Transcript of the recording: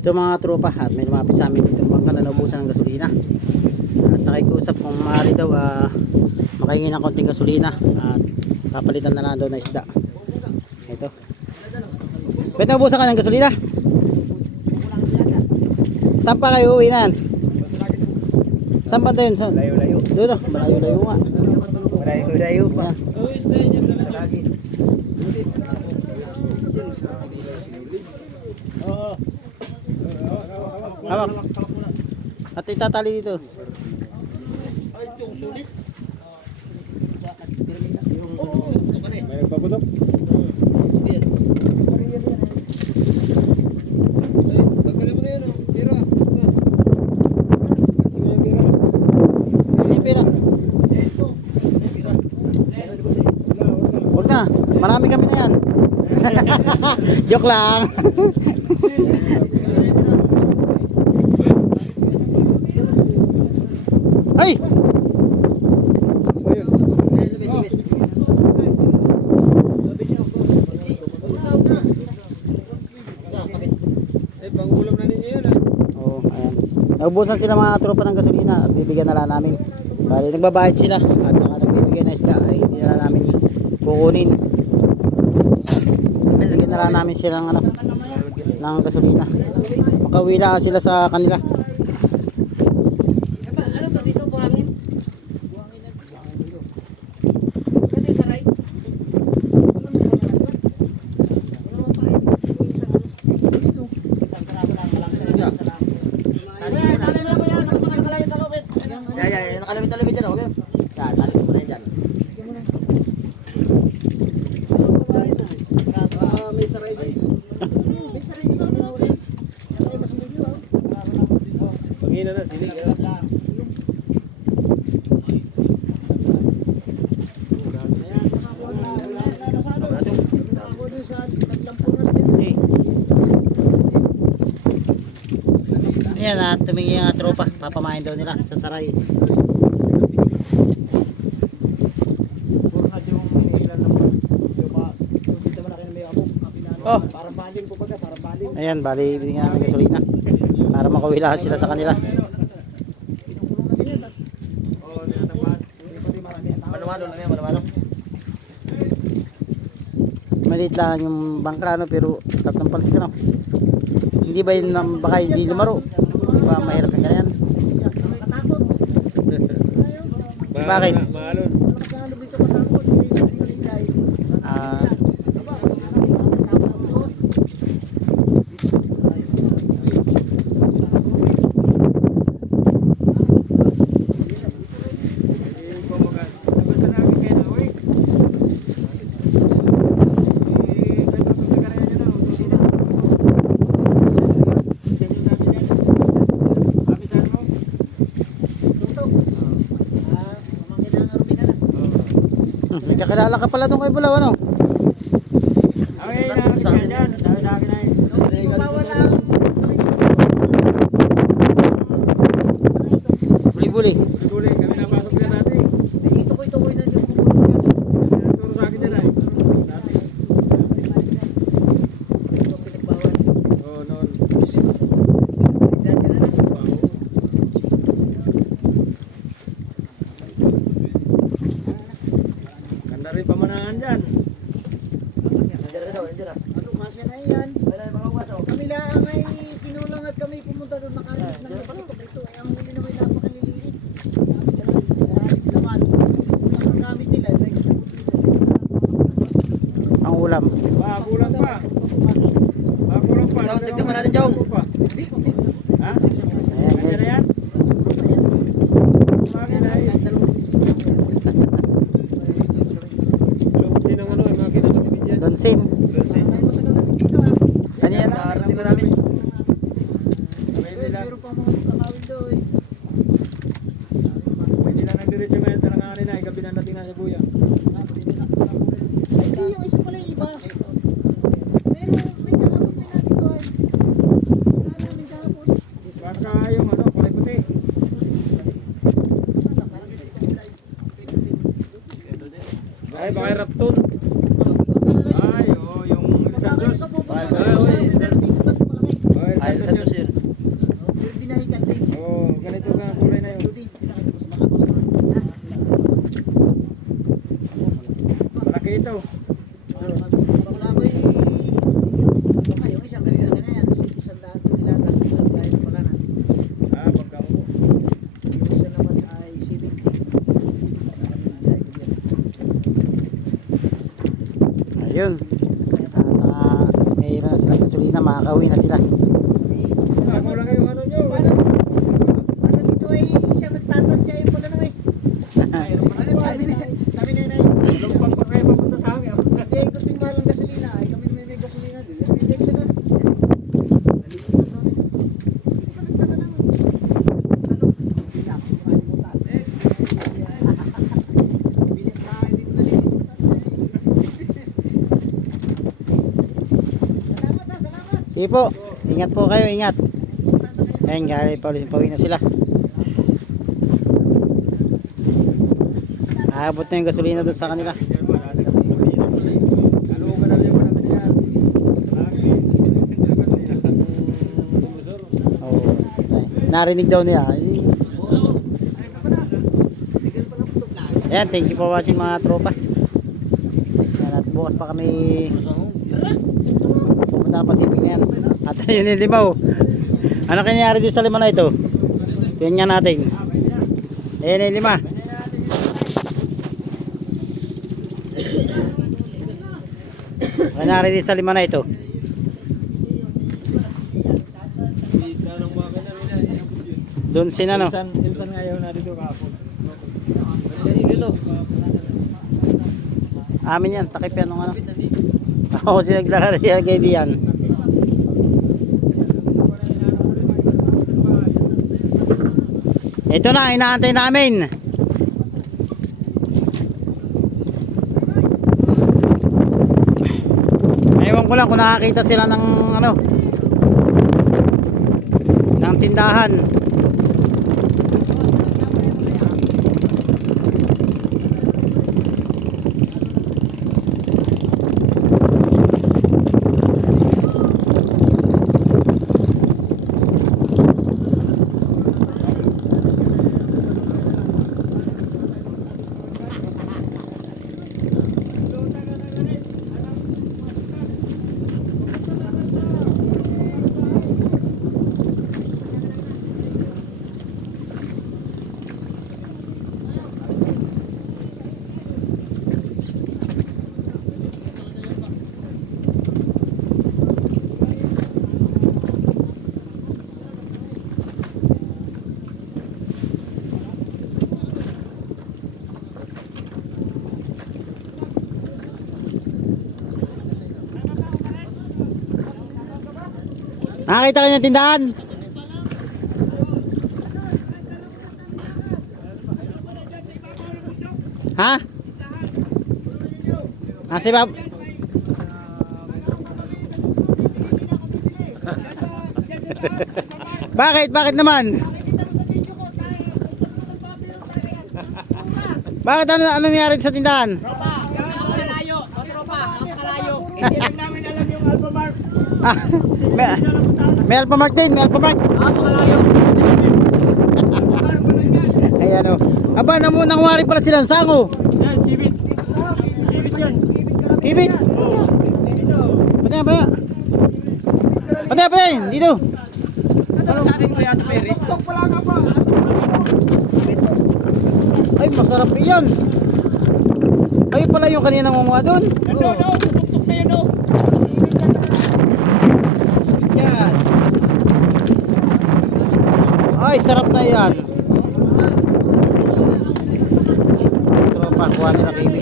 Ito mga tropa at may lumapit sa amin dito bangka na naubusan ng gasolina. At nakikusap kung maaari daw ah, makahingi ng konting gasolina at papalitan na lang daw na isda. Ito. Ba't naubusan ka ng gasolina? Saan pa kayo uwi nan? Saan pa yun? Saan? Layo-layo. Doon oh, malayo-layo nga. Malayo-layo pa. Lagi. Hawak. At itatali dito. May nagpaputok. Tanggalin mo na yun, oh. Pira. Sige na, pira. Hindi pera. Wala, wasa. Huwag na. Marami kami na yan. Joke lang. Ay! Eh, pangulam na ninyo yan, ah. Oh, ayan. Naubusan sila mga tropa ng gasolina at bibigyan na lang namin. Bali, nagbabayad sila at saka nagbibigay na isda ay hindi na lang namin kukunin. Bibigyan na lang namin sila ng ano, ng gasolina. Makauwi lang sila sa kanila. Ano to dito buhangin? Buhangin na. Kasi saray. Wala pa eh. Isang ano. Isang karabo lang lang sa lang. Tali tali mo yan. Nakapagkalayo ka kapit. Ya, ya, Nakalawit-talawit dyan, oh. Yan, tali mo na yan dyan. Pangina na, sinig. ah. Okay. Ayan at tumingin ang tropa. Papamain daw nila sa saray. Oh, Parang baling ko baga, parang baling. ayan, bali binigyan natin gasolina. Para makauwi lang sila sa kanila. Maliit lang yung bangka no, pero tatlong palit ano. Hindi ba yun baka hindi lumaro? Baka mahirap yung ganyan. Bakit? Maalon. Nakasano dito kasakot. Hindi hindi kasi dahil. Ah, Eh, kumbaga, dapat sa namin kayo na, uy. Eh, kahit ang pagkakaroon nyo na, utusin na. Sa inyo natin yan. Abisan mo. Tutok. Ah, mamangkin na ang Rubina na. Ka pala doon kay Bulaw ano? Okay, namin sa akin yan. Sabi sa akin ay. Bawal ang Buli-buli. Siguli, kami napasok na dati. Ay, tukoy-tukoy na dyan. Kami nagturo sa akin yan ay. Dati. Ito pinagbawal. Oo, noon. Isa dyan na lang. Wow. Ganda rin pamanahan dyan. Ano, masya na yan. Kami lang ay kinulang at kami pumunta doon nakalit ng tutok ito. Eh, ang huli naman napakaliliit. Hindi naman. Ang gamit nila. like, Ang ulam. Ba, kulang pa. Ba, kulang pa. Jong, tignan mo natin, Jong. Pa. Ha? Ayan Kaya na guys. yan? Makina ay. Lusin ang ano, yung makina matipid yan. Don Sim. Lusin. Kanina na. Nakarating na namin. Pwede lang. Meron pa mga kakawin doon. Pwede lang nagdiretso ngayon. Talanganin na. eh, Gabi na natin na sa buya. Ay, hindi, yung isa pala yung iba. Pero may kahapon pa natin doon. Wala namin kahapon. Baka yung ano, kulay puti. Ay, baka yung rapton. Ay, oo, yung isang dos. Sa Ito, sir. Binahikan din. Oo, ganito ka kulay na yun. Ito din, sila kayo mas makapagkaroon. Ah, sila Malaki ito. Kung ako'y baka yung isang ganyan na yan, si isang daan ito nilagat, isang dahil pala natin. Ah, pagka mo. Yung isa naman ay 70. 70 sa kanila dahil ko yan. Ayun. At uh, mayroon na silang gasolina, makakauwi na sila. Kami, isa Ah, naman. kulang yung ano nyo. Paano? Paano dito ay siya magtatantya yung pala naman eh. Ano sabi ni sabi ni Nay? Lumpang pa kayo papunta sa amin. Hindi, ito ping mahal ang gasolina. Ay kami may may gasolina din. Ay, Hindi ka na. Nalito na kami. Hindi pa nagtaka ng ano? Hindi na ako makalimutan. Bili na, hindi ko nalilimutan. Salamat ah, salamat. Sige po. Ingat po kayo, ingat. Ayun, galing pa ulit pauwi na sila. Aabot na yung gasolina doon sa kanila. Oo. Narinig daw niya. Ayan, thank you for watching mga tropa. Ayan, at bukas pa kami ng Pacific na yan. At yun yung limaw. Ano kanyari dito sa lima na ito? Tingnan natin. Ayan yung lima. Ano Kanyari dito sa lima na ito. Doon sin ano? Ilsan, Ilsan nga ayaw na dito kahapon. Dito. Amin yan, takip yan ng ano. Ako sila naglalagay diyan. Ito na, inaantay namin. Ewan ko lang kung nakakita sila ng ano ng tindahan. Nakakita kayo ng tindahan? Ha? Ah, si Bob. Bakit? Bakit naman? Bakit ano, ano nangyari sa tindahan? Hindi lang namin alam yung Alphamart. Ah, may, Alphamart din, may Alphamart. Ah, makalayo. Ayan o. Aba, namu nang wari pala silang sango. Yan, Chibit. Chibit yan. Kibit. Patay, patay. Patay, patay. Dito. Ano sa atin kuya sa Paris? Ay, masarap iyan. Ay, pala yung kanina nangunguha doon. No, no, tutok na yun, no. Yan. Ay, sarap na yan. Tropa, kuha nila kibit.